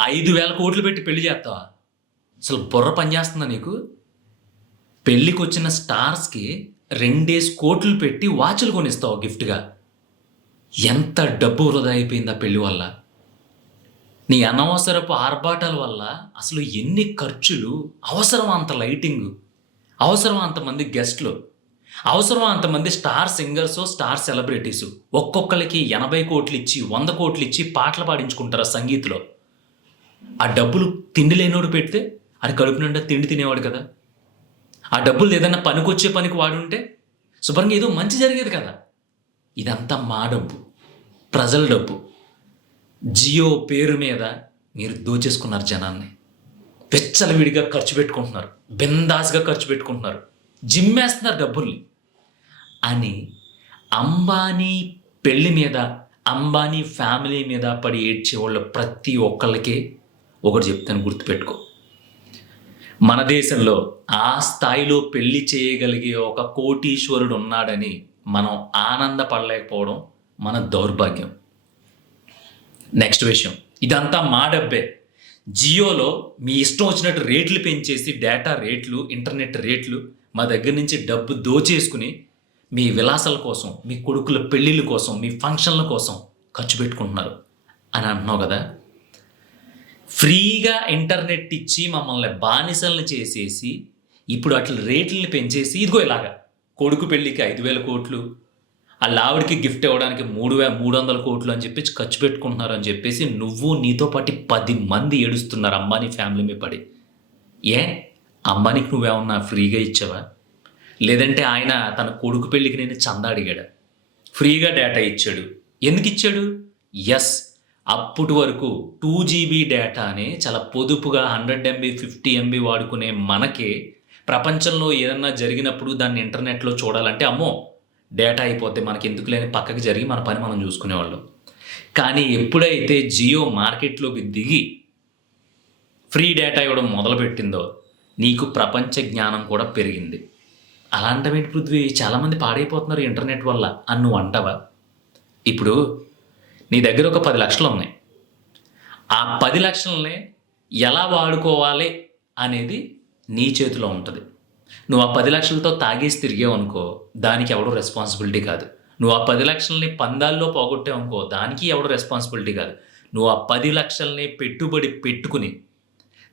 5,000 కోట్లు పెట్టి పెళ్లి చేస్తావా? అసలు బుర్ర పనిచేస్తుందా నీకు? పెళ్ళికొచ్చిన స్టార్స్‌కి 2 కోట్లు పెట్టి వాచ్‌లు కొనిస్తావు గిఫ్ట్‌గా. ఎంత డబ్బు వృధా అయిపోయింది ఆ పెళ్లి వల్ల. నీ అనవసరపు ఆర్భాటాల వల్ల అసలు ఎన్ని ఖర్చులు, అవసరమా అంత లైటింగు, అవసరమా అంతమంది గెస్ట్‌లు, అవసరమా అంతమంది స్టార్ సింగర్సు, స్టార్ సెలబ్రిటీసు. ఒక్కొక్కళ్ళకి 80 కోట్లిచ్చి, 100 కోట్లిచ్చి పాటలు పాడించుకుంటారా సంగీత్‌లో. ఆ డబ్బులు తిండి లేనోడు పెడితే ఆడు కడుపు నిండా తిండి తినేవాడు కదా! ఆ డబ్బులు ఏదన్నా పనికొచ్చే పనికి వాడుంటే శుభ్రంగా ఏదో మంచి జరిగేది కదా! ఇదంతా మా డబ్బు. ప్రజల డబ్బు. జియో పేరు మీద మీరు దోచేసుకున్నారు జనాన్ని. విచ్చలవిడిగా ఖర్చు పెట్టుకుంటున్నారు. బిందాస్‌గా ఖర్చు పెట్టుకుంటున్నారు. జిమ్మేస్తున్నారు డబ్బుల్ని. అని అంబానీ పెళ్లి మీద, అంబానీ ఫ్యామిలీ మీద పడి ఏడ్చేవాళ్ళు ప్రతి ఒక్కళ్ళకి ఒకటి చెప్తాను గుర్తుపెట్టుకో. మన దేశంలో ఆ స్థాయిలో పెళ్లి చేయగలిగే ఒక కోటీశ్వరుడు ఉన్నాడని మనం ఆనందపడలేకపోవడం మన దౌర్భాగ్యం. నెక్స్ట్ విషయం, ఇదంతా మా డబ్బే. జియోలో మీ ఇష్టం వచ్చినట్టు రేట్లు పెంచేసి డేటా రేట్లు, ఇంటర్నెట్ రేట్లు మా దగ్గర నుంచి డబ్బు దోచేసుకుని మీ విలాసాల కోసం, మీ కొడుకుల పెళ్ళిళ్ళ కోసం, మీ ఫంక్షన్ల కోసం ఖర్చు పెట్టుకుంటున్నారు అని అంటున్నావు కదా! ఫ్రీగా ఇంటర్నెట్ ఇచ్చి మమ్మల్ని బానిసల్ని చేసేసి ఇప్పుడు అట్ల రేట్లని పెంచేసి ఇదిగో ఇలాగా కొడుకు పెళ్ళికి 5,000 కోట్లు, ఆళ్ళావిడకి గిఫ్ట్ ఇవ్వడానికి 300 కోట్లు అని చెప్పేసి ఖర్చు పెట్టుకుంటున్నారు అని చెప్పేసి నువ్వు నీతో పాటు 10 మంది ఏడుస్తున్నారు అంబానీ ఫ్యామిలీ మీద పడి. ఏ అంబానీకి నువ్వేమన్నా ఫ్రీగా ఇచ్చావా? లేదంటే ఆయన తన కొడుకు పెళ్ళికి నేను చందా అడిగాడా? ఫ్రీగా డేటా ఇచ్చాడు. ఎందుకిచ్చాడు? యెస్. అప్పటి వరకు 2 జీబీ డేటాని చాలా పొదుపుగా 100 ఎంబీ, 50 ఎంబీ వాడుకునే మనకి ప్రపంచంలో ఏదన్నా జరిగినప్పుడు దాన్ని ఇంటర్నెట్‌లో చూడాలంటే అమ్మో! డేటా అయిపోద్ది మనకెందుకులే అని పక్కకి జరిగి మన పని మనం చూసుకునేవాళ్ళం. కానీ ఎప్పుడైతే జియో మార్కెట్‌లోకి దిగి ఫ్రీ డేటా ఇవ్వడం మొదలుపెట్టిందో నీకు ప్రపంచ జ్ఞానం కూడా పెరిగింది. అలా అంటావేంటి పృథ్వీ? చాలామంది పాడైపోతున్నారు ఇంటర్నెట్ వల్ల అని నువ్వు అంటావా? ఇప్పుడు నీ దగ్గర ఒక 10,00,000 ఉన్నాయి. ఆ 10,00,000ని ఎలా వాడుకోవాలి అనేది నీ చేతిలో ఉంటది. నువ్వు ఆ 10,00,000తో తాగేసి తిరిగావనుకో దానికి ఎవడు రెస్పాన్సిబిలిటీ కాదు. నువ్వు ఆ 10,00,000ని పందాల్లో పోగొట్టావనుకో దానికి ఎవడు రెస్పాన్సిబిలిటీ కాదు. నువ్వు ఆ 10,00,000ని పెట్టుబడి పెట్టుకుని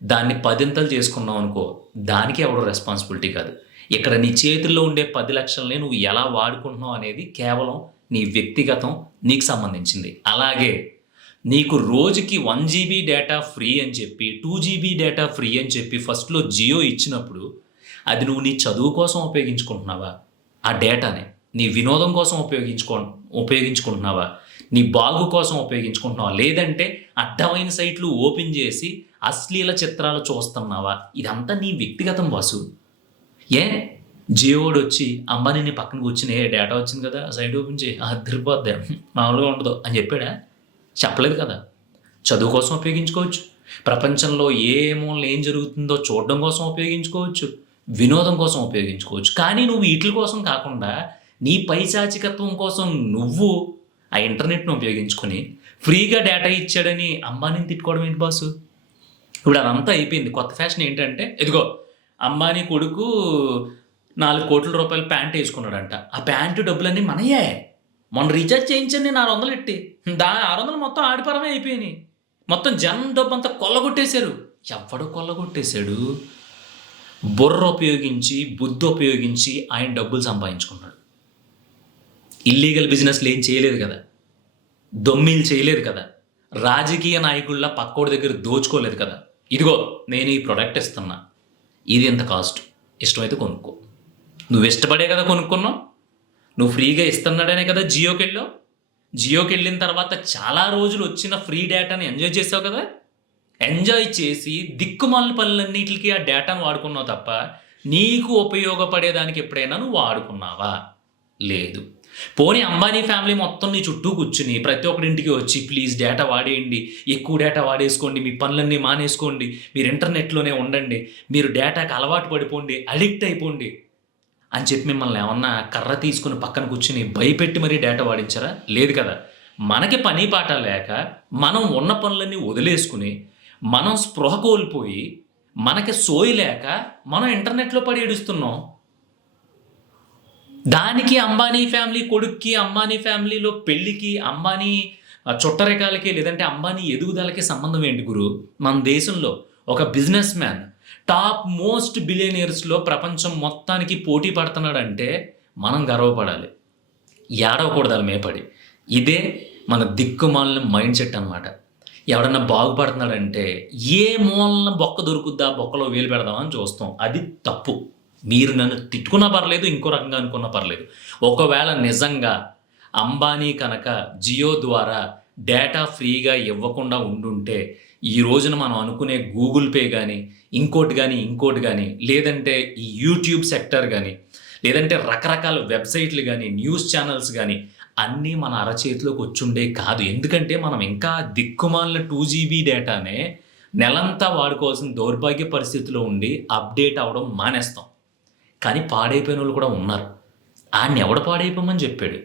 దాన్ని పదింతలు చేసుకున్నావనుకో దానికి ఎవడు రెస్పాన్సిబిలిటీ కాదు. ఇక్కడ నీ చేతుల్లో ఉండే 10,00,000ని నువ్వు ఎలా వాడుకుంటున్నావు అనేది కేవలం నీ వ్యక్తిగతం, నీకు సంబంధించింది. అలాగే నీకు రోజుకి 1 జీబీ డేటా ఫ్రీ అని చెప్పి, 2 జీబీ డేటా ఫ్రీ అని చెప్పి ఫస్ట్‌లో జియో ఇచ్చినప్పుడు అది నువ్వు నీ చదువు కోసం ఉపయోగించుకుంటున్నావా? ఆ డేటాని నీ వినోదం కోసం ఉపయోగించుకుంటున్నావా? నీ బాగు కోసం ఉపయోగించుకుంటున్నావా? లేదంటే అడ్డమైన సైట్లు ఓపెన్ చేసి అశ్లీల చిత్రాలు చూస్తున్నావా? ఇదంతా నీ వ్యక్తిగతం బాసు. ఏ జియోడొచ్చి అంబానీని పక్కన కూర్చొని "ఏ డేటా వచ్చింది కదా! సైట్ ఓపెన్ చెయి. అదిరిపోద్ది. మామూలుగా ఉండదు" అని చెప్పాడా? చెప్పలేదు కదా! చదువు కోసం ఉపయోగించుకోవచ్చు. ప్రపంచంలో ఏ మూలన ఏం జరుగుతుందో చూడడం కోసం ఉపయోగించుకోవచ్చు. వినోదం కోసం ఉపయోగించుకోవచ్చు. కానీ నువ్వు ఈట్లి కోసం కాకుండా నీ పైశాచికత్వం కోసం నువ్వు ఆ ఇంటర్నెట్‌ని ఉపయోగించుకొని ఫ్రీగా డేటా ఇచ్చాడని అంబానీని తిట్టుకోవడం ఏంటి బాసు? ఇప్పుడు అదంతా అయిపోయింది. కొత్త ఫ్యాషన్ ఏంటంటే ఇదిగో అంబానీ కొడుకు రూ. 4,00,00,000 ప్యాంట్ ఏసుకున్నాడంట. ఆ ప్యాంటు డబ్బులన్నీ మనయే. మొన్న రీచార్జ్ చేయించాను నేను 600 ఎట్టి. 600 మొత్తం ఆడి పరమే అయిపోయినాయి. మొత్తం జనం డబ్బంతా కొల్లగొట్టేశారు. ఎవడు కొల్లగొట్టేశాడు? బుర్ర ఉపయోగించి, బుద్ధి ఉపయోగించి ఆయన డబ్బులు సంపాదించుకున్నాడు. ఇల్లీగల్ బిజినెస్‌లు ఏం చేయలేదు కదా! దొమ్మీలు చేయలేదు కదా! రాజకీయ నాయకుల్లా పక్కోడి దగ్గర దోచుకోలేదు కదా! ఇదిగో నేను ఈ ప్రొడక్ట్ ఇస్తున్నా. ఇది ఇంత కాస్ట్. ఇష్టమైతే కొనుక్కో. నువ్వు ఇష్టపడే కదా కొనుక్కున్నావు. నువ్వు ఫ్రీగా ఇస్తున్నాడనే కదా జియోకెళ్ళావు. జియోకెళ్ళిన తర్వాత చాలా రోజులు వచ్చిన ఫ్రీ డేటాని ఎంజాయ్ చేసావు కదా! ఎంజాయ్ చేసి దిక్కుమాలిన పనులన్నిటికి ఆ డేటాను వాడుకున్నావు తప్ప నీకు ఉపయోగపడేదానికి ఎప్పుడైనా నువ్వు వాడుకున్నావా? లేదు. పోనీ అంబానీ ఫ్యామిలీ మొత్తం నీ చుట్టూ కూర్చుని ప్రతి ఒక్కరింటికి వచ్చి ప్లీజ్ డేటా వాడేయండి, ఎక్కువ డేటా వాడేసుకోండి, మీ పనులన్నీ మానేసుకోండి, మీరు ఇంటర్నెట్‌లోనే ఉండండి, మీరు డేటాకి అలవాటు పడిపోండి, అడిక్ట్ అయిపోండి అని చెప్పి మిమ్మల్ని ఏమన్నా కర్ర తీసుకొని పక్కన కూర్చొని భయపెట్టి మరీ డేటా వాడించారా? లేదు కదా! మనకి పని పాట లేక మనం ఉన్న పనులన్నీ వదిలేసుకుని మనం స్పృహ కోల్పోయి మనకి సోయి లేక మనం ఇంటర్నెట్లో పడి ఏడుస్తున్నాం. దానికి అంబానీ ఫ్యామిలీ కొడుక్కి, అంబానీ ఫ్యామిలీలో పెళ్ళికి, అంబానీ చుట్టరికాలకి లేదంటే అంబానీ ఎదుగుదలకి సంబంధం ఏంటి గురు? మన దేశంలో ఒక బిజినెస్ మ్యాన్ టాప్ మోస్ట్ బిలియనియర్స్లో ప్రపంచం మొత్తానికి పోటీ పడుతున్నాడంటే మనం గర్వపడాలి, ఏడవకూడదు అలా మేపడి. ఇదే మన దిక్కుమాలిన మైండ్ సెట్ అనమాట. ఎవడన్నా బాగుపడుతున్నాడంటే ఏ మూలన బొక్క దొరుకుద్దా బొక్కలో వేలు పెడదామని చూస్తాం. అది తప్పు. మీరు నన్ను తిట్టుకున్నా పర్లేదు, ఇంకో రకంగా అనుకున్నా పర్లేదు. ఒకవేళ నిజంగా అంబానీ కనుక జియో ద్వారా డేటా ఫ్రీగా ఇవ్వకుండా ఉండుంటే ఈ రోజున మనం అనుకునే గూగుల్ పే కానీ ఇంకోటి కానీ లేదంటే ఈ యూట్యూబ్ సెక్టర్ కానీ లేదంటే రకరకాల వెబ్సైట్లు కానీ న్యూస్ ఛానల్స్ కానీ అన్నీ మన అరచేతిలోకి వచ్చుండే కాదు. ఎందుకంటే మనం ఇంకా దిక్కుమాలిన 2GB డేటానే నెలంతా వాడుకోవాల్సిన దౌర్భాగ్య పరిస్థితిలో ఉండి అప్డేట్ అవ్వడం మానేస్తాం. కానీ పాడైపోయిన వాళ్ళు కూడా ఉన్నారు. ఆడిని ఎవడ పాడైపోమని చెప్పాడు?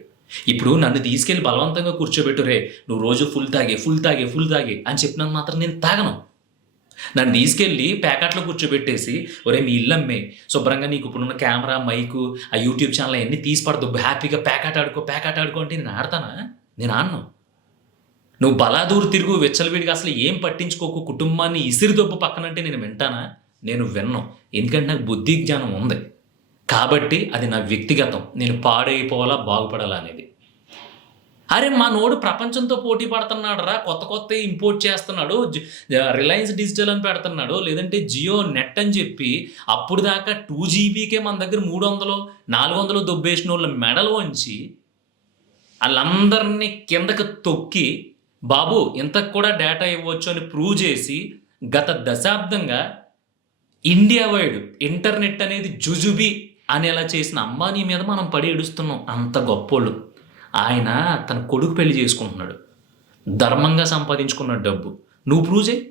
ఇప్పుడు నన్ను తీసుకెళ్ళి బలవంతంగా కూర్చోబెట్టు, రే నువ్వు రోజు ఫుల్ తాగే అని చెప్పినంత మాత్రం నేను తాగను. నన్ను తీసుకెళ్ళి ప్యాకెట్లో కూర్చోబెట్టేసి ఒరే మీ ఇల్లమ్మే శుభ్రంగా నీకు ఇప్పుడున్న కెమెరా మైకు ఆ యూట్యూబ్ ఛానల్ అన్నీ తీసి పడదు, హ్యాపీగా ప్యాకెట్ ఆడుకో అంటే నేను ఆడతానా? నేను ఆడను. నువ్వు బలాదూరు తిరుగు విచ్చలవిడిగా అసలు ఏం పట్టించుకోకు, కుటుంబాన్ని ఇసిరిదొబ్బు పక్కనంటే నేను వింటానా? నేను విన్ను. ఎందుకంటే నాకు బుద్ధి జ్ఞానం ఉంది కాబట్టి అది నా వ్యక్తిగతం. నేను పాడైపోవాలా బాగుపడాలా అనేది. అరే మా నోడు ప్రపంచంతో పోటీ పడుతున్నాడు రా, కొత్త ఇంపోర్ట్ చేస్తున్నాడు, రిలయన్స్ డిజిటల్ అని పెడుతున్నాడు, లేదంటే జియో నెట్ అని చెప్పి అప్పుడు దాకా 2GBకే మన దగ్గర 300 400 దొబ్బేసిన వాళ్ళ మెడలు వంచి వాళ్ళందరినీ కిందకి తొక్కి బాబు ఇంతకు కూడా డేటా ఇవ్వచ్చు అని ప్రూవ్ చేసి గత దశాబ్దంగా ఇండియా వైడ్ ఇంటర్నెట్ అనేది జుజుబి అనేలా చేసిన అంబానీ మీద మనం పడి ఏడుస్తున్నాం. అంత గొప్పోళ్ళు. ఆయన తన కొడుకు పెళ్లి చేసుకుంటున్నాడు, ధర్మంగా సంపాదించుకున్న డబ్బు. నువ్వు ప్రూవ్ చేయి.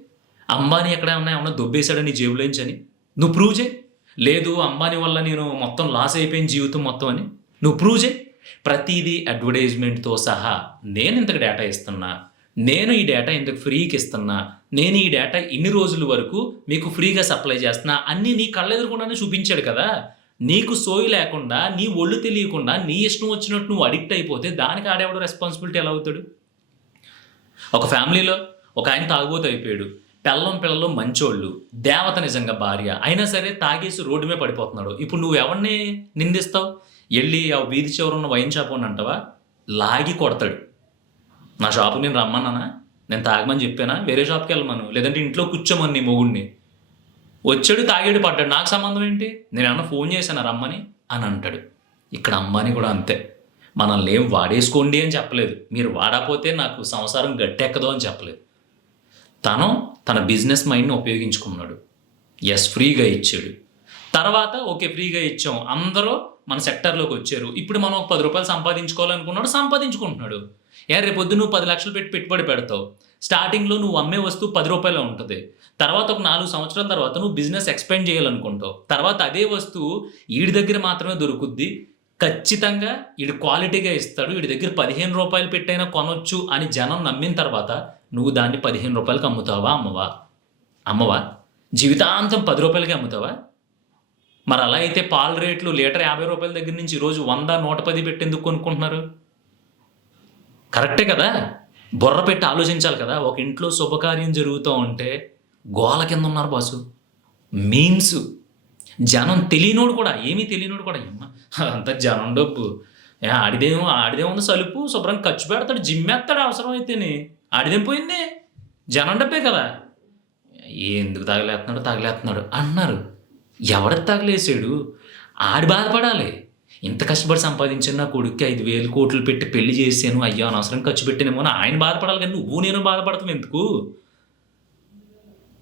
అంబానీ ఎక్కడ ఏమన్నా దొబ్బేశాడని జేబులోంచి అని నువ్వు ప్రూవ్ చేయి. లేదు అంబానీ వల్ల నేను మొత్తం లాస్ అయిపోయిన జీవితం మొత్తం అని నువ్వు ప్రూవ్ చేయి. ప్రతిదీ అడ్వర్టైజ్మెంట్తో సహా నేను ఇంతకు డేటా ఇస్తున్నా, నేను ఈ డేటా ఇంతకు ఫ్రీకి ఇస్తున్నా, నేను ఈ డేటా ఇన్ని రోజుల వరకు మీకు ఫ్రీగా సప్లై చేస్తున్నా అన్నీ నీ కళ్ళెదురకుండానే చూపించాడు కదా. నీకు సోయి లేకుండా నీ ఒళ్ళు తెలియకుండా నీ ఇష్టం వచ్చినట్టు నువ్వు అడిక్ట్ అయిపోతే దానికి ఆడేవాడు రెస్పాన్సిబిలిటీ ఎలా అవుతాడు? ఒక ఫ్యామిలీలో ఒక ఆయన తాగుబోతు అయిపోయాడు, పిల్లలు మంచోళ్ళు, దేవత నిజంగా భార్య, అయినా సరే తాగేసి రోడ్డు మీద పడిపోతున్నాడు. ఇప్పుడు నువ్వు ఎవరిని నిందిస్తావు? వెళ్ళి ఆ వీధి చివరున్న వైన్ షాప్ అని అంటావా? లాగి కొడతాడు. నా షాపుకి నేను రమ్మన్నానా? నేను తాగమని చెప్పానా? వేరే షాప్కి వెళ్ళమను, లేదంటే ఇంట్లో కూర్చోమని నీ మొగుడిని. వచ్చాడు, తాగాడు, పడ్డాడు, నాకు సంబంధం ఏంటి? నేను ఏమన్నా ఫోన్ చేశాను రమ్మని అని అంటాడు. ఇక్కడ అంబానీ కూడా అంతే. మనల్ని ఏం వాడేసుకోండి అని చెప్పలేదు, మీరు వాడకపోతే నాకు సంసారం గట్టెక్కదు అని చెప్పలేదు. తను తన బిజినెస్ మైండ్ని ఉపయోగించుకున్నాడు. ఎస్, ఫ్రీగా ఇచ్చాడు. తర్వాత ఓకే ఫ్రీగా ఇచ్చాం, అందరూ మన సెక్టర్లోకి వచ్చారు. ఇప్పుడు మనం ఒక 10 రూపాయలు సంపాదించుకోవాలనుకున్నాడు, సంపాదించుకుంటున్నాడు. రేపొద్దు నువ్వు 10 లక్షలు పెట్టి పెట్టుబడి పెడతావు. స్టార్టింగ్లో నువ్వు అమ్మే వస్తువు 10 రూపాయలు ఉంటుంది. తర్వాత ఒక 4 సంవత్సరాల తర్వాత నువ్వు బిజినెస్ ఎక్స్పెండ్ చేయాలనుకుంటావు. తర్వాత అదే వస్తువు వీడి దగ్గర మాత్రమే దొరుకుద్ది, ఖచ్చితంగా వీడు క్వాలిటీగా ఇస్తాడు, వీడి దగ్గర 15 రూపాయలు పెట్టైనా కొనొచ్చు అని జనం నమ్మిన తర్వాత నువ్వు దాన్ని 15 రూపాయలకి అమ్ముతావా? అమ్మవా? జీవితాంతం 10 రూపాయలకి అమ్ముతావా? మరి అలా అయితే పాల రేట్లు లీటర్ 50 రూపాయల దగ్గర నుంచి ఈరోజు 100 110 పెట్టి ఎందుకు కొనుక్కుంటున్నారు? కరెక్టే కదా. బుర్ర పెట్టి ఆలోచించాలి కదా. ఒక ఇంట్లో శుభకార్యం జరుగుతూ ఉంటే గోల కింద ఉన్నారు బాసు. మీమ్స్ జనం తెలియనోడు కూడా, ఏమీ తెలియనోడు కూడా అంత జనం డబ్బు ఆడిదేముంది సలుపు, శుభ్రంగా ఖర్చు పెడతాడు, జిమ్మేస్తాడు అవసరం అయితేనే. ఆడిదేం పోయింది, జనం డబ్బే కదా. ఎందుకు తగలేస్తున్నాడు అన్నారు. ఎవరికి తగలేసాడు? ఆడి బాధపడాలి. ఇంత కష్టపడి సంపాదించిన నా కొడుక్కి 5,000 కోట్లు పెట్టి పెళ్లి చేశాను, అయ్యో అనవసరం ఖర్చు పెట్టినేమో అని ఆయన బాధపడాలి. కానీ నువ్వు నేను బాధపడతాం ఎందుకు?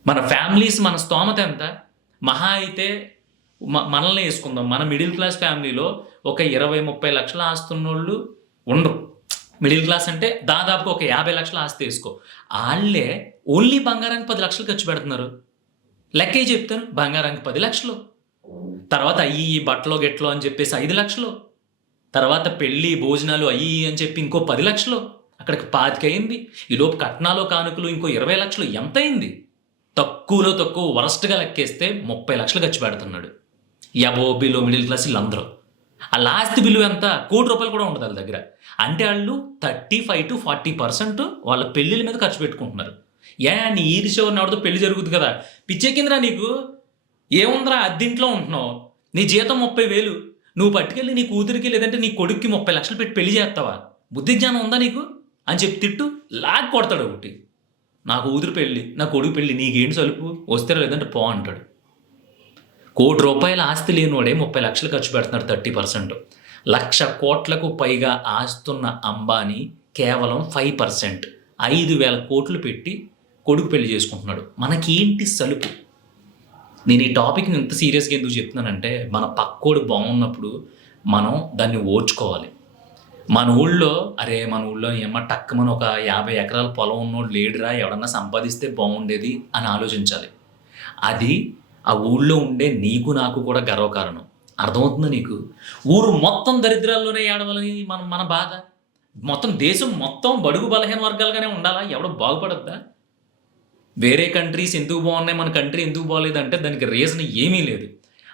మన ఫ్యామిలీస్, మన స్తోమత ఎంత? మహా అయితే మనల్ని వేసుకుందాం, మన మిడిల్ క్లాస్ ఫ్యామిలీలో ఒక 20-30 లక్షల ఆస్తున్నోళ్ళు ఉండరు. మిడిల్ క్లాస్ అంటే దాదాపుగా ఒక 50 లక్షల ఆస్తి వేసుకో. వాళ్ళే ఓన్లీ బంగారానికి 10 లక్షలు ఖర్చు పెడుతున్నారు. లెక్కే చెప్తాను, బంగారానికి 10 లక్షలు, తర్వాత అయ్యి బట్టలో గెట్లో అని చెప్పేసి 5 లక్షలు, తర్వాత పెళ్ళి భోజనాలు అయ్యి అని చెప్పి ఇంకో 10 లక్షలు, అక్కడికి 25 అయింది. ఈలోపు కట్నాలు కానుకలు ఇంకో 20 లక్షలు. ఎంత అయింది? తక్కువలో తక్కువ వరస్ట్‌గా లెక్కేస్తే 30 లక్షలు ఖర్చు పెడుతున్నాడు. అబోవ్, బిలో మిడిల్ క్లాస్ ఈళ్ళందరూ. ఆ లాస్ట్ విలువ ఎంత? ₹1,00,00,000 కూడా ఉండదు ఆళ్ళ దగ్గర. అంటే ఆళ్ళు 35-40% వాళ్ళ పెళ్ళిళ్ళ మీద ఖర్చు పెట్టుకుంటున్నారు. నీ ఈర్ష్య ఉన్నవాడితో పెళ్లి జరుగుద్ది కదా! పిచ్చెక్కిందిరా నీకు? ఏముందిరా అద్దింట్లో ఉంటున్నావు. నీ జీతం 30,000 నువ్వు పట్టుకెళ్ళి నీ కూతురికి లేదంటే నీ కొడుక్కి 30 లక్షలు పెట్టి పెళ్లి చేస్తావా? బుద్ధి జ్ఞానం ఉందా నీకు? అని చెప్పి తిట్టు. లాగి కొడతాడు ఒకటి. నా కూతురు పెళ్లి, నా కొడుకు పెళ్లి నీకేంటి సలుపు? వస్తే లేదంటే పో అంటాడు. ₹1,00,00,000 ఆస్తి లేనోడే 30 లక్షలు ఖర్చు పెడుతున్నాడు 30%. 1,00,00,000 పైగా ఆస్తున్న అంబానీ కేవలం 5%, 5,000 కోట్లు పెట్టి కొడుకు పెళ్లి చేసుకుంటున్నాడు. మనకేంటి సలుపు? నేను ఈ టాపిక్‌ని ఇంత సీరియస్‌గా ఎందుకు చెప్తున్నానంటే, మన పక్కోడు బాగున్నప్పుడు మనం దాన్ని ఓర్చుకోవాలి. మన ఊళ్ళో మన ఊళ్ళో టక్కుమని ఒక 50 ఎకరాల పొలం ఉన్నోడు లేడురా, ఎవడన్నా సంపాదిస్తే బాగుండేది అని ఆలోచించాలి. అది ఆ ఊళ్ళో ఉండే నీకు నాకు కూడా గర్వకారణం. అర్థమవుతుందా నీకు? ఊరు మొత్తం దరిద్రాల్లోనే ఏడవాలని మన బాధ. మొత్తం దేశం మొత్తం బడుగు బలహీన వర్గాలుగానే ఉండాలా? ఎవడో బాగుపడొద్దా? వేరే కంట్రీస్ ఎందుకు బాగున్నాయి, మన కంట్రీ ఎందుకు బాగోలేదంటే దానికి రీజన్ ఏమీ లేదు.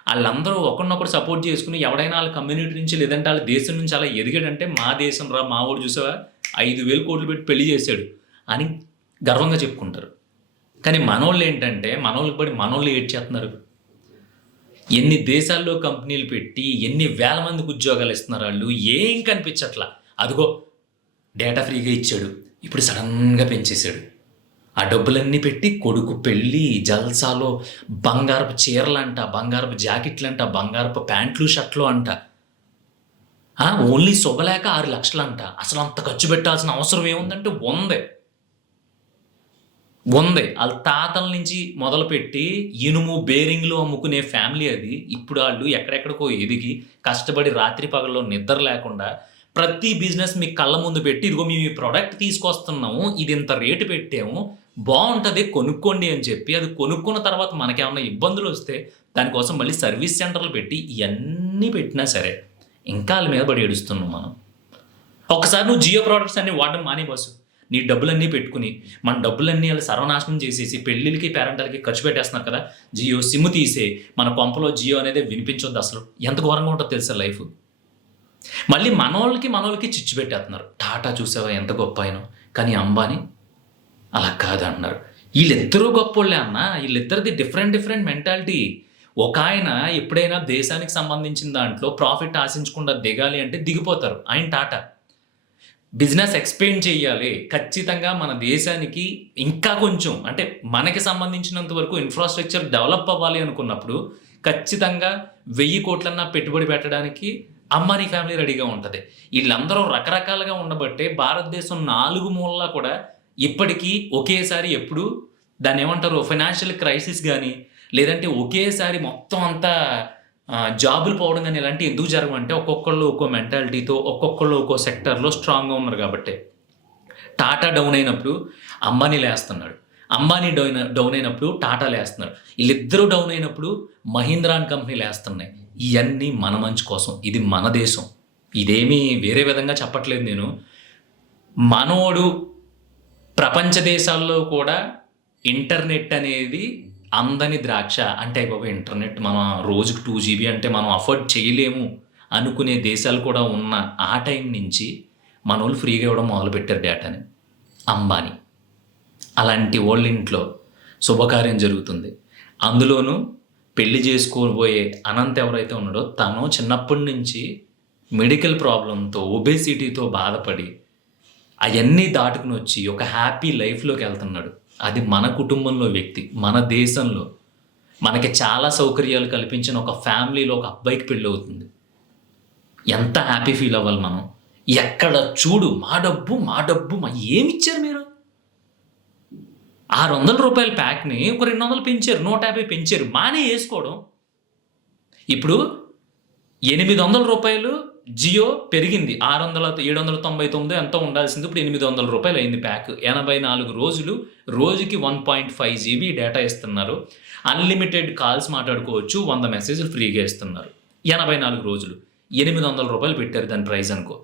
ఆళ్ళందరూ ఒకడినొకడు సపోర్ట్ చేసుకొని ఎవడైనా ఆళ్ళ కమ్యూనిటీ నుంచి లేదంటే ఆళ్ళ దేశం నుంచి అలా ఎదిగాడంటే మా దేశం రా, మావోడు చూసావా 5,000 కోట్లు పెట్టి పెళ్లి చేశాడు అని గర్వంగా చెప్పుకుంటారు. కానీ మనోళ్ళేంటంటే మనోళ్ళకి పడి మనోళ్ళు ఏడ్చేస్తున్నారు. ఎన్ని దేశాల్లో కంపెనీలు పెట్టి ఎన్ని వేల మందికి ఉద్యోగాలు ఇస్తున్నారు ఆళ్ళు. ఏం కనిపించట్లా. అదిగో డేటా ఫ్రీగా ఇచ్చాడు. ఇప్పుడు సడన్‌గా పెంచేశాడు. ఆ డబ్బులన్నీ పెట్టి కొడుకు పెళ్లి, జల్సాలో బంగారపు చీరలంట, బంగారపు జాకెట్లంట, బంగారపు ప్యాంట్లు, షర్ట్‌లు అంట. ఓన్లీ శుభలేఖ 6 లక్షలంట. అసలు అంత ఖర్చు పెట్టాల్సిన అవసరం ఏముందంటే ఉంది. ఆళ్ళ తాతల నుంచి మొదలుపెట్టి ఇనుము, బేరింగ్‌లు అమ్ముకునే ఫ్యామిలీ అది. ఇప్పుడు ఆళ్ళు ఎక్కడెక్కడికో ఎదిగి కష్టపడి రాత్రి పగల్లో నిద్ర లేకుండా ప్రతి బిజినెస్ మీ కళ్ళ ముందు పెట్టి, ఇదిగో మేము ఈ ప్రొడక్ట్ తీసుకొస్తున్నాము, ఇది ఇంత రేటు పెట్టాము, బావుంటది కొనుక్కోండి అని చెప్పి, అది కొనుక్కున్న తర్వాత మనకేమన్నా ఇబ్బందులొస్తే దానికోసం మళ్ళీ సర్వీస్ సెంటర్‌లు పెట్టి ఇయన్నీ పెట్టినా సరే ఇంకా ఆళ్ళ మీద పడి ఏడుస్తున్నాం మనం. ఒక్కసారి నువ్వు జియో ప్రొడక్ట్స్ అన్నీ వాడడం మానేయి బాసు. నీ డబ్బులన్నీ పెట్టుకొని, మన డబ్బులన్నీ ఆళ్ళు సర్వనాశనం చేసేసి పెళ్ళిళ్ళకి, పేరంటాలకి ఖర్చు పెట్టేస్తున్నారు కదా! జియో సిమ్ తీసేయి. మన కొంపలో జియో అనేది వినిపించొద్దు అసలు. ఎంత ఘోరంగా ఉంటదో తెలుసా లైఫు? మళ్ళీ మనోళ్ళకి చిచ్చు పెట్టేస్తున్నారు. టాటా చూసావా ఎంత గొప్ప ఆయనో, కానీ అంబానీ అలా కాదంటున్నారు. ఈళ్ళిద్దరూ గొప్పోళ్ళే అన్నా. ఈళ్ళిద్దరిది డిఫరెంట్ మెంటాలిటీ. ఒకాయన ఎప్పుడైనా దేశానికి సంబంధించిన దాంట్లో ప్రాఫిట్ ఆశించకుండా దిగాలి అంటే దిగిపోతారు. ఆయన టాటా. బిజినెస్ ఎక్స్‌పాండ్ చేయాలి. ఖచ్చితంగా మన దేశానికి ఇంకా కొంచెం అంటే మనకి సంబంధించినంత వరకు ఇన్‌ఫ్రాస్ట్రక్చర్ డెవలప్ అవ్వాలి అనుకున్నప్పుడు ఖచ్చితంగా 1,000 కోట్లన్నా పెట్టుబడి పెట్టడానికి అంబానీ ఫ్యామిలీ రెడీగా ఉంటది. ఈళ్ళందరూ రకరకాలుగా ఉండబట్టే భారతదేశం 4 మూలలా కూడా ఇప్పటికీ ఒకేసారి ఎప్పుడు దాన్నేమంటారు ఫైనాన్షియల్ క్రైసిస్ గాని, లేదంటే ఒకేసారి మొత్తం అంతా జాబులు పోవడం గాని ఇలాంటివి ఎందుకు జరగవంటే ఒక్కొక్కళ్ళు ఒక్కో మెంటాలిటీతో, ఒక్కొక్కళ్ళు ఒక్కో సెక్టార్‌లో స్ట్రాంగ్‌గా ఉన్నారు గాబట్టే. టాటా డౌన్ అయినప్పుడు అంబానీ లేస్తున్నాడు. అంబానీ డౌన్ అయినప్పుడు టాటా లేస్తున్నాడు. ఈళ్ళిద్దరూ డౌన్ అయినప్పుడు మహీంద్రా అండ్ కంపెనీ లేస్తున్నాయి. ఇయన్నీ మన మంచి కోసం. ఇది మన దేశం. ఇదేమీ వేరే విధంగా చెప్పట్లేదు నేను. మనోడు ప్రపంచ దేశాల్లో కూడా ఇంటర్నెట్ అనేది అందని ద్రాక్ష. అంటే అయ్యబాబోయ్! ఇంటర్నెట్ మనం రోజుకి 2 జీబీ అంటే మనం అఫోర్డ్ చేయలేము అనుకునే దేశాలు కూడా ఉన్న ఆ టైం నుంచి మనోళ్ళు ఫ్రీగా ఇవ్వడం మొదలుపెట్టారు డేటాని. అంబానీ. అలాంటి వోళ్ళింట్లో శుభకార్యం జరుగుతుంది. అందులోనూ పెళ్లి చేసుకోబోయే అనంత్ ఎవరైతే ఉన్నాడో తను చిన్నప్పటి నుంచి మెడికల్ ప్రాబ్లమ్‌తో, ఒబేసిటీతో బాధపడి అయన్నీ దాటుకొనొచ్చి ఒక హ్యాపీ లైఫ్‌లోకి ఎళ్తున్నాడు. అది మన కుటుంబంలో వ్యక్తి, మన దేశంలో మనకి చాలా సౌకర్యాలు కల్పించిన ఒక ఫ్యామిలీలో ఒక అబ్బాయికి పెళ్ళవుతుంది. ఎంత హ్యాపీ ఫీల్ అవ్వాలి మనం. ఎక్కడ చూడు మా డబ్బు ఏమిచ్చారు మీరు? ₹600 ప్యాక్‌ని ఒక 200 పెంచారు. 150 పెంచారు. మానే యేసుకోవడం. ఇప్పుడు ₹800 జియో పెరిగింది. 799 ఎంతో ఉండాల్సింది. ఇప్పుడు ₹800 అయింది ప్యాక్. 84 రోజులు రోజుకి 1.5 జీబీ డేటా ఇస్తున్నారు. అన్‌లిమిటెడ్ కాల్స్ మాట్లాడుకోవచ్చు. 100 మెసేజ్‌లు ఫ్రీగా ఇస్తున్నారు. 84 రోజులు. ₹800 పెట్టారు దాని ప్రైస్ అనుకో.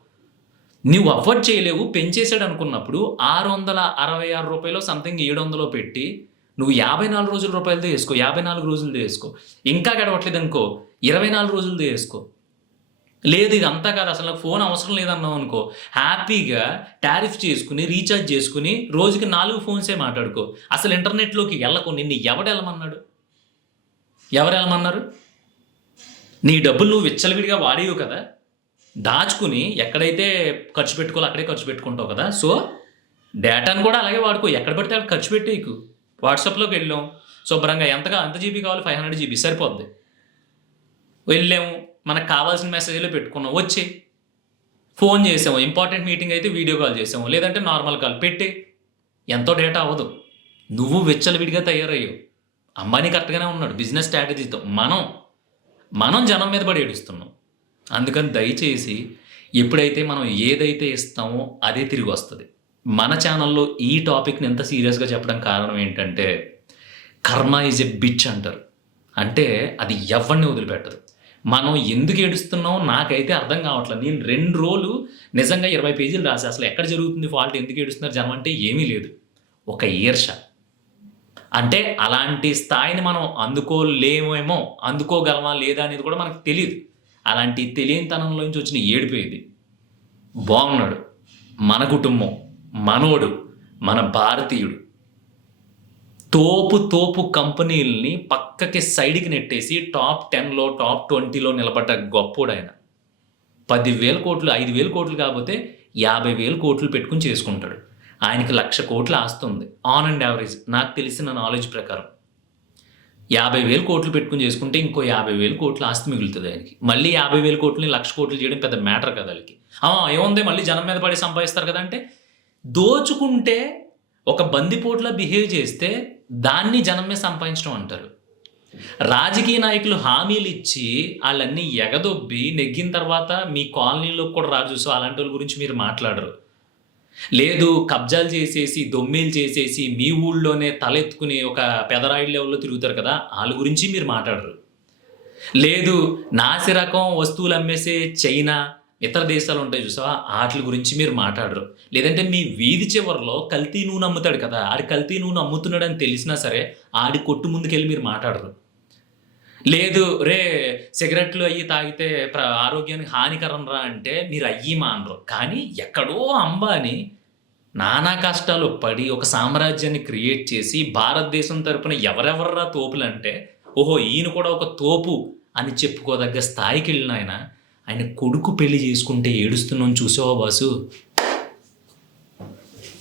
నువ్వు అఫోర్డ్ చేయలేవు పెంచేసాడు అనుకున్నప్పుడు ₹666 సంథింగ్ 700 పెట్టి నువ్వు 54 రోజుల రూపాయలతో వేసుకో, 54 రోజులతో వేసుకో. ఇంకా గడవట్లేదు అనుకో 24 రోజులతో వేసుకో. లేదు ఇదంతా కాదు అసలు నాకు ఫోన్ అవసరం లేదన్నావు అనుకో, హ్యాపీగా టారిఫ్ చేసుకుని రీఛార్జ్ చేసుకుని రోజుకి 4 ఫోన్సే మాట్లాడుకో. అసలు ఇంటర్నెట్లోకి వెళ్ళకు. నిన్ను ఎవరు వెళ్ళమన్నారు? నీ డబ్బులు నువ్వు విచ్చలవిడిగా వాడేవు కదా, దాచుకుని ఎక్కడైతే ఖర్చు పెట్టుకోవాలో అక్కడే ఖర్చు పెట్టుకుంటావు కదా. సో డేటాను కూడా అలాగే వాడుకో, ఎక్కడ పడితే అక్కడ ఖర్చు పెట్టేయకు. వాట్సాప్లోకి వెళ్ళాం శుభ్రంగా, ఎంత జీబీ కావాలి, 500 జీబీ సరిపోద్ది. వెళ్ళాము, మనకు కావాల్సిన మెసేజ్లో పెట్టుకున్నాం, వచ్చి ఫోన్ చేసాము, ఇంపార్టెంట్ మీటింగ్ అయితే వీడియో కాల్ చేసాము, లేదంటే నార్మల్ కాల్ పెట్టి. ఎంతో డేటా అవ్వదు. నువ్వు విచ్చలవిడిగా తయారయ్యావు. అంబానీ కరెక్ట్గానే ఉన్నాడు బిజినెస్ స్ట్రాటజీతో. మనం జనం మీద పడి ఏడుస్తున్నాం. అందుకని దయచేసి ఎప్పుడైతే మనం ఏదైతే ఇస్తామో అదే తిరిగి వస్తుంది. మన ఛానల్లో ఈ టాపిక్ని ఎంత సీరియస్గా చెప్పడం కారణం ఏంటంటే, కర్మ ఈజ్ ఎ బిచ్ అంటారు. అంటే అది ఎవరిని వదిలిపెట్టదు. మనం ఎందుకు ఏడుస్తున్నామో నాకైతే అర్థం కావట్లేదు. నేను 2 రోజులు నిజంగా 20 పేజీలు రాసి అసలు ఎక్కడ జరుగుతుంది ఫాల్ట్, ఎందుకు ఏడుస్తున్నారు జనం అంటే ఏమీ లేదు, ఒక ఈర్ష. అంటే అలాంటి స్థాయిని మనం అందుకోలేమేమో, అందుకోగలమా లేదా అనేది కూడా మనకు తెలియదు. అలాంటి తెలియనితనంలోంచి వచ్చిన ఏడిపోయేది. బాగున్నాడు మన కుటుంబం, మనోడు, మన భారతీయుడు, తోపు కంపెనీలని పక్కకి సైడ్కి నెట్టేసి టాప్ 10లో టాప్ 20లో నిలబడ్డ గొప్పోడు ఆయన. 10,000 కోట్లు 5,000 కోట్లు కాకపోతే 50,000 కోట్లు పెట్టుకుని చేసుకుంటాడు. ఆయనకి 1,00,000 కోట్ల ఆస్తి ఉంది ఆన్ అండ్ యావరేజ్. నాకు తెలిసిన నాలెడ్జ్ ప్రకారం 50,000 కోట్లు పెట్టుకుని చేసుకుంటే ఇంకో 50,000 కోట్ల ఆస్తి మిగులుతుంది ఆయనకి. మళ్ళీ 50,000 కోట్లని 1,00,000 కోట్లు చేయడం పెద్ద మ్యాటర్ కదా వాళ్ళకి. ఏముంది మళ్ళీ జనం మీద పడి సంపాదిస్తారు కదా అంటే, దోచుకుంటే ఒక బందిపోట్లా బిహేవ్ చేస్తే దాన్ని జనం మీద సంపాదించడం అంటారు. రాజకీయ నాయకులు హామీలు ఇచ్చి వాళ్ళన్నీ ఎగదొబ్బి నెగ్గిన తర్వాత మీ కాలనీలో కూడా రాజు చూసి అలాంటి వాళ్ళ గురించి మీరు మాట్లాడరు. లేదు కబ్జాలు చేసేసి దొమ్మీలు చేసేసి మీ ఊళ్ళోనే తలెత్తుకుని ఒక పెదరాయిడ్ లెవెల్లో తిరుగుతారు కదా, వాళ్ళ గురించి మీరు మాట్లాడరు. లేదు నాసి రకం వస్తువులు అమ్మేసే చైనా ఇతర దేశాలు ఉంటాయి చూసావా, వాటి గురించి మీరు మాట్లాడరు. లేదంటే మీ వీధి చివరిలో కల్తీ నూనె అమ్ముతాడు కదా, ఆడి కల్తీ నూనె అమ్ముతున్నాడు అని తెలిసినా సరే ఆడి కొట్టు ముందుకెళ్ళి మీరు మాట్లాడరు. లేదు సిగరెట్లు అయ్యి తాగితే ఆరోగ్యానికి హానికరం రా అంటే మీరు అయ్యి మానరు. కానీ ఎక్కడో అంబానీ నానా కష్టాలు పడి ఒక సామ్రాజ్యాన్ని క్రియేట్ చేసి భారతదేశం తరపున ఎవరెవర్రా తోపులు అంటే, ఓహో ఈయన కూడా ఒక తోపు అని చెప్పుకోదగ్గ స్థాయికి వెళ్ళిన ఆయన కొడుకు పెళ్లి చేసుకుంటే ఏడుస్తున్నాం చూసావా బాసు.